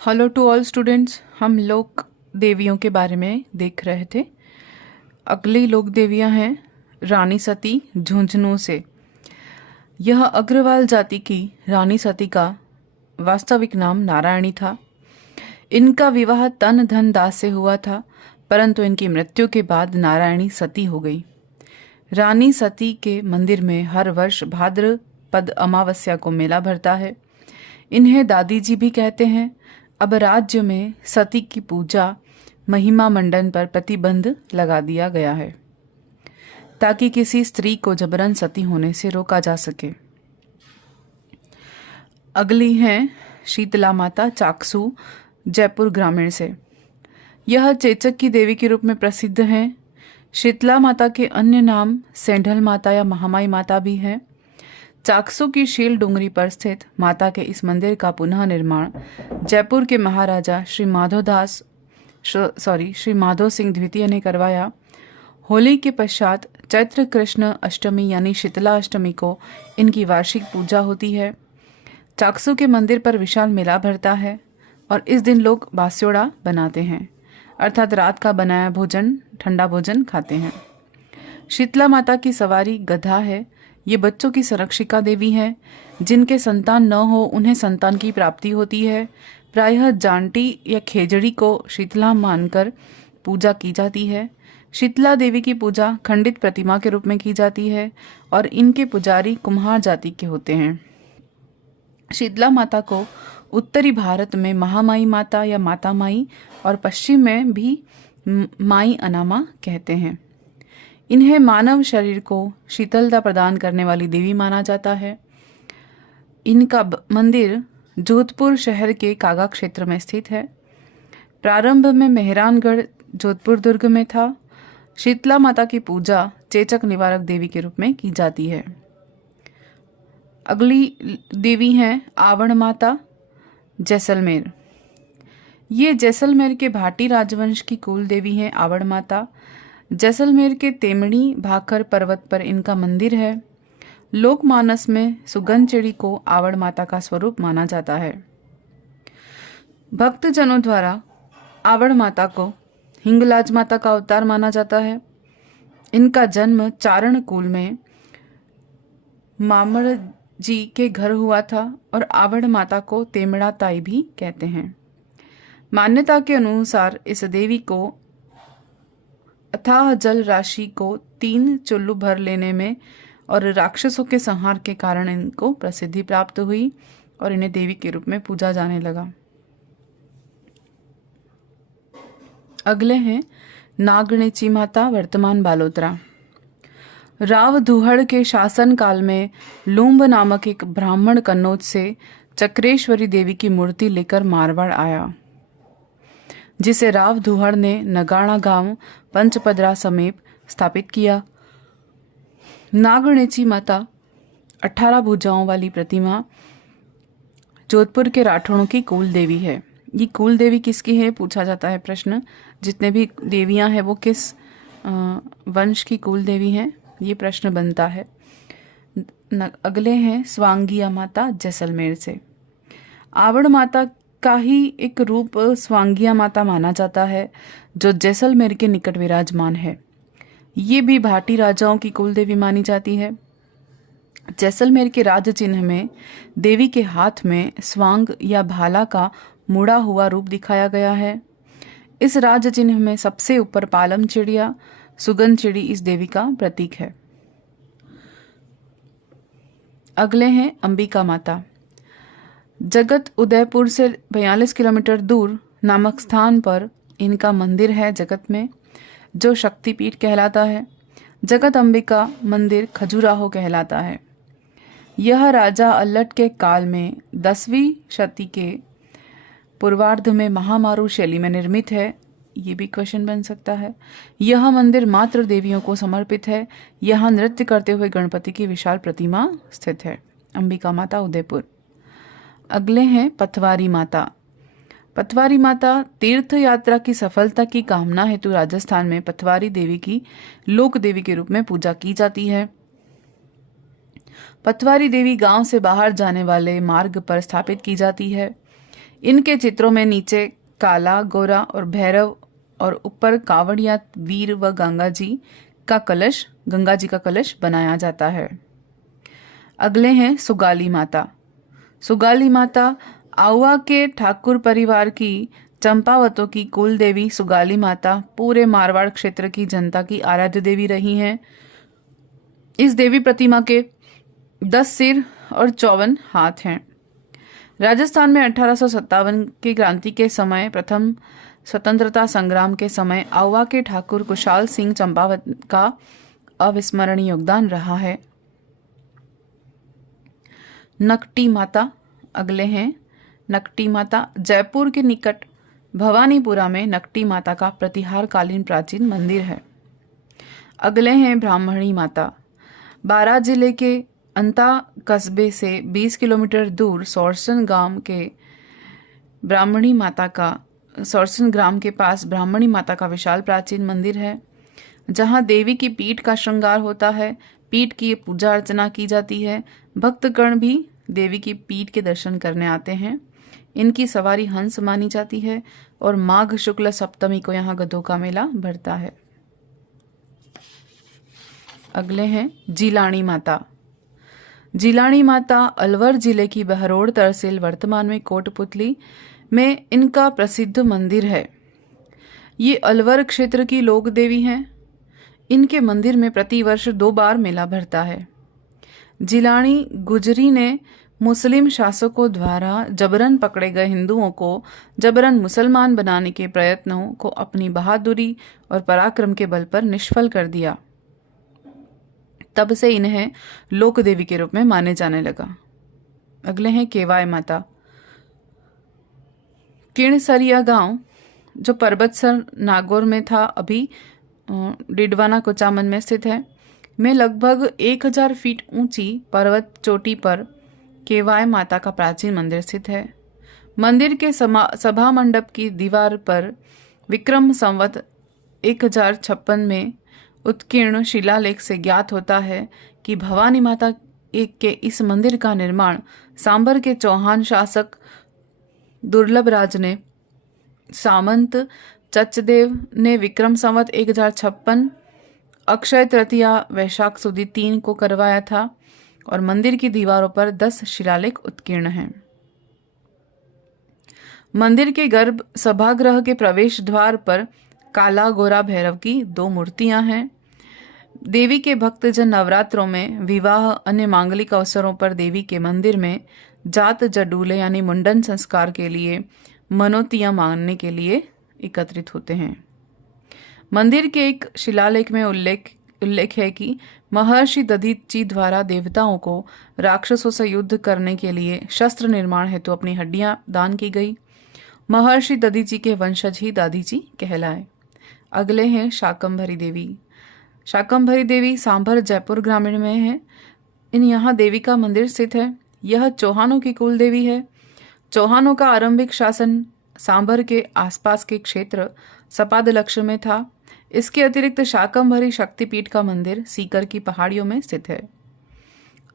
Hello to all students. हम लोक देवियों के बारे में देख रहे थे। अगली लोक देवियां हैं रानी सती झुंझुनू से। यह अग्रवाल जाति की रानी सती का वास्तविक नाम नारायणी था। इनका विवाह तन धन दास से हुआ था, परंतु इनकी मृत्यु के बाद नारायणी सती हो गई। रानी सती के मंदिर में हर वर्ष भाद्रपद अमावस्या को मेला भरता है। इन्हें दादी जी भी कहते हैं। अब राज्य में सती की पूजा महिमा मंडन पर प्रतिबंध लगा दिया गया है ताकि किसी स्त्री को जबरन सती होने से रोका जा सके। अगली हैं शीतला माता चाकसू जयपुर ग्रामीण से। यह चेचक की देवी के रूप में प्रसिद्ध हैं। शीतला माता के अन्य नाम सेंढल माता या महामाई माता भी हैं। चाकसू की शील डूंगरी पर स्थित माता के इस मंदिर का पुनः निर्माण जयपुर के महाराजा श्री माधो सिंह द्वितीय ने करवाया। होली के पश्चात चैत्र कृष्ण अष्टमी यानी शीतला अष्टमी को इनकी वार्षिक पूजा होती है। चाकसू के मंदिर पर विशाल मेला भरता है और इस दिन लोग बास्योड़ा बनाते हैं, अर्थात रात का बनाया भोजन, ठंडा भोजन खाते हैं। शीतला माता की सवारी गधा है। ये बच्चों की संरक्षिका देवी है। जिनके संतान न हो उन्हें संतान की प्राप्ति होती है। प्रायः जानटी या खेजड़ी को शीतला मानकर पूजा की जाती है। शीतला देवी की पूजा खंडित प्रतिमा के रूप में की जाती है और इनके पुजारी कुम्हार जाति के होते हैं। शीतला माता को उत्तरी भारत में महामाई माता या माता माई और पश्चिम में भी माई अनामा कहते हैं। इन्हें मानव शरीर को शीतलता प्रदान करने वाली देवी माना जाता है। इनका मंदिर जोधपुर शहर के कागा क्षेत्र में स्थित है। प्रारंभ में मेहरानगढ़ जोधपुर दुर्ग में था। शीतला माता की पूजा चेचक निवारक देवी के रूप में की जाती है। अगली देवी हैं आवण माता जैसलमेर। ये जैसलमेर के भाटी राजवंश की कुल देवी हैं आवण माता। जैसलमेर के तेमड़ी भाकर पर्वत पर इनका मंदिर है। लोकमानस में सुगनचिड़ी को आवड़ माता का स्वरूप माना जाता है। भक्तजनों द्वारा आवड़ माता को हिंगलाज माता का अवतार माना जाता है। इनका जन्म चारण कुल में मामड़ जी के घर हुआ था और आवड़ माता को तेमड़ा ताई भी कहते हैं। मान्यता के अनुसार इस देवी को अथाह जल राशि को 3 चुल्लू भर लेने में और राक्षसों के संहार के कारण इनको प्रसिद्धि प्राप्त हुई और इन्हें देवी के रूप में पूजा जाने लगा। अगले हैं नागणेची माता वर्तमान बालोतरा। राव दुहड़ के शासन काल में लूम्ब नामक एक ब्राह्मण कन्नौज से चक्रेश्वरी देवी की मूर्ति लेकर मारवाड़ आया, जिसे राव दुहड़ ने नगाड़ा गांव पंचपदरा समीप स्थापित किया। नागणेची माता 18 भुजाओं वाली प्रतिमा जोधपुर के राठौड़ों की कुल देवी है। ये कुल देवी किसकी है पूछा जाता है प्रश्न। जितने भी देवियां हैं वो किस वंश की कुल देवी हैं, ये प्रश्न बनता है। अगले हैं स्वांगिया माता जैसलमेर से। आवड़ माता का ही एक रूप स्वांगिया माता माना जाता है जो जैसलमेर के निकट विराजमान है। ये भी भाटी राजाओं की कुल देवी मानी जाती है। जैसलमेर के राज चिन्ह में देवी के हाथ में स्वांग या भाला का मुड़ा हुआ रूप दिखाया गया है। इस राज चिन्ह में सबसे ऊपर पालम चिड़िया सुगन चिड़ी इस देवी का प्रतीक है। अगले हैं अंबिका माता। जगत उदयपुर से 42 किलोमीटर दूर नामक स्थान पर इनका मंदिर है जगत में, जो शक्तिपीठ कहलाता है। जगत अंबिका मंदिर खजुराहो कहलाता है। यह राजा अल्लट के काल में 10वीं शती के पूर्वार्ध में महामारू शैली में निर्मित है। ये भी क्वेश्चन बन सकता है। यह मंदिर मात्र देवियों को समर्पित है। यहाँ नृत्य करते हुए गणपति की विशाल प्रतिमा स्थित है। अंबिका माता उदयपुर। अगले हैं पथवारी माता। पथवारी माता तीर्थ यात्रा की सफलता की कामना हेतु राजस्थान में पथवारी देवी की लोक देवी के रूप में पूजा की जाती है। पथवारी देवी गांव से बाहर जाने वाले मार्ग पर स्थापित की जाती है। इनके चित्रों में नीचे काला, गोरा और भैरव और ऊपर कावड़िया, वीर व गंगा जी का कलश बनाया जाता है। अगले हैं सुगाली माता। सुगाली माता आउवा के ठाकुर परिवार की चंपावतों की कुल देवी सुगाली माता पूरे मारवाड़ क्षेत्र की जनता की आराध्य देवी रही हैं। इस देवी प्रतिमा के 10 सिर और 54 हाथ हैं। राजस्थान में 1857 की क्रांति के समय, प्रथम स्वतंत्रता संग्राम के समय आउवा के ठाकुर कुशाल सिंह चंपावत का अविस्मरणीय योगदान रहा है। नकटी माता। अगले हैं नकटी माता। जयपुर के निकट भवानीपुरा में नकटी माता का प्रतिहार कालीन प्राचीन मंदिर है। अगले हैं ब्राह्मणी माता। बारां जिले के अंता कस्बे से 20 किलोमीटर दूर सोरसन ग्राम के पास ब्राह्मणी माता का विशाल प्राचीन मंदिर है, जहां देवी की पीठ का श्रृंगार होता है। पीठ की पूजा अर्चना की जाती है। भक्तगण भी देवी की पीठ के दर्शन करने आते हैं। इनकी सवारी हंस मानी जाती है और माघ शुक्ल सप्तमी को यहाँ गधों का मेला भरता है। अगले हैं जिलानी माता। जिलानी माता अलवर जिले की बहरोड तहसील, वर्तमान में कोटपुतली में इनका प्रसिद्ध मंदिर है। ये अलवर क्षेत्र की लोक देवी हैं। इनके मंदिर में प्रतिवर्ष 2 बार मेला भरता है। जिलानी गुजरी ने मुस्लिम शासकों द्वारा जबरन पकड़े गए हिंदुओं को जबरन मुसलमान बनाने के प्रयत्नों को अपनी बहादुरी और पराक्रम के बल पर निष्फल कर दिया। तब से इन्हें लोक देवी के रूप में माने जाने लगा। अगले हैं केवाय माता। किणसरिया गांव जो पर्वतसर नागौर में था, अभी डिडवाना कुचामन में स्थित है, में लगभग 1000 फीट ऊंची पर्वत चोटी पर केवाय माता का प्राचीन मंदिर स्थित है। मंदिर के सभा मंडप की दीवार पर विक्रम संवत 1056 में उत्कीर्ण शिलालेख से ज्ञात होता है कि भवानी माता के इस मंदिर का निर्माण सांबर के चौहान शासक दुर्लभ राज ने सामंत चचदेव ने विक्रम संवत 1056 अक्षय तृतीया वैशाख सुदी 3 को करवाया था और मंदिर की दीवारों पर 10 शिलालेख उत्कीर्ण हैं। मंदिर के गर्भ सभागृह के प्रवेश द्वार पर काला गोरा भैरव की 2 मूर्तियां हैं। देवी के भक्तजन नवरात्रों में, विवाह, अन्य मांगलिक अवसरों पर देवी के मंदिर में जात जडूले यानी मुंडन संस्कार के लिए मनोतियां मांगने के लिए एकत्रित होते हैं। मंदिर के एक शिलालेख में उल्लेख है कि महर्षि दधीची द्वारा देवताओं को राक्षसों से युद्ध करने के लिए शस्त्र निर्माण हेतु अपनी हड्डियां दान की गई। महर्षि दधीची के वंशज ही दादीजी कहलाए। अगले हैं शाकंभरी देवी। शाकंभरी देवी सांभर जयपुर ग्रामीण में है। यहाँ देवी का मंदिर स्थित है। यह चौहानों की कुल देवी है। चौहानों का आरंभिक शासन सांभर के आसपास के क्षेत्र सपादलक्ष्य में था। इसके अतिरिक्त शाकंभरी शक्तिपीठ का मंदिर सीकर की पहाड़ियों में स्थित है।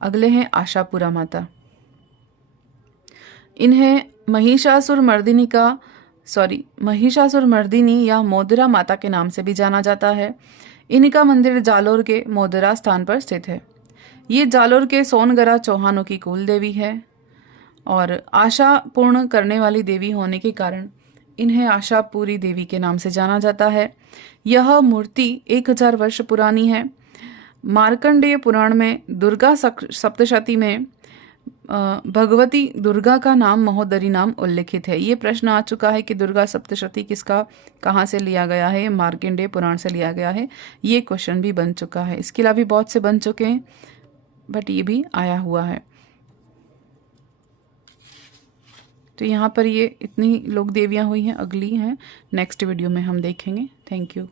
अगले हैं आशापुरा माता। इन्हें महिषासुर मर्दिनी या मोदरा माता के नाम से भी जाना जाता है। इनका मंदिर जालोर के मोदरा स्थान पर स्थित है। ये जालोर के सोनगरा चौहानों की कुल देवी है और आशा पूर्ण करने वाली देवी होने के कारण इन्हें आशापुरी देवी के नाम से जाना जाता है। यह मूर्ति 1000 वर्ष पुरानी है। मार्कंडेय पुराण में दुर्गा सप्तशती में भगवती दुर्गा का नाम महोदरी नाम उल्लिखित है। ये प्रश्न आ चुका है कि दुर्गा सप्तशती कहाँ से लिया गया है, मार्कंडेय पुराण से लिया गया है। ये क्वेश्चन भी बन चुका है। इसके अलावा भी बहुत से बन चुके हैं, बट ये भी आया हुआ है। तो यहाँ पर ये इतनी लोक देवियाँ हुई हैं। अगली हैं नेक्स्ट वीडियो में हम देखेंगे। Thank you.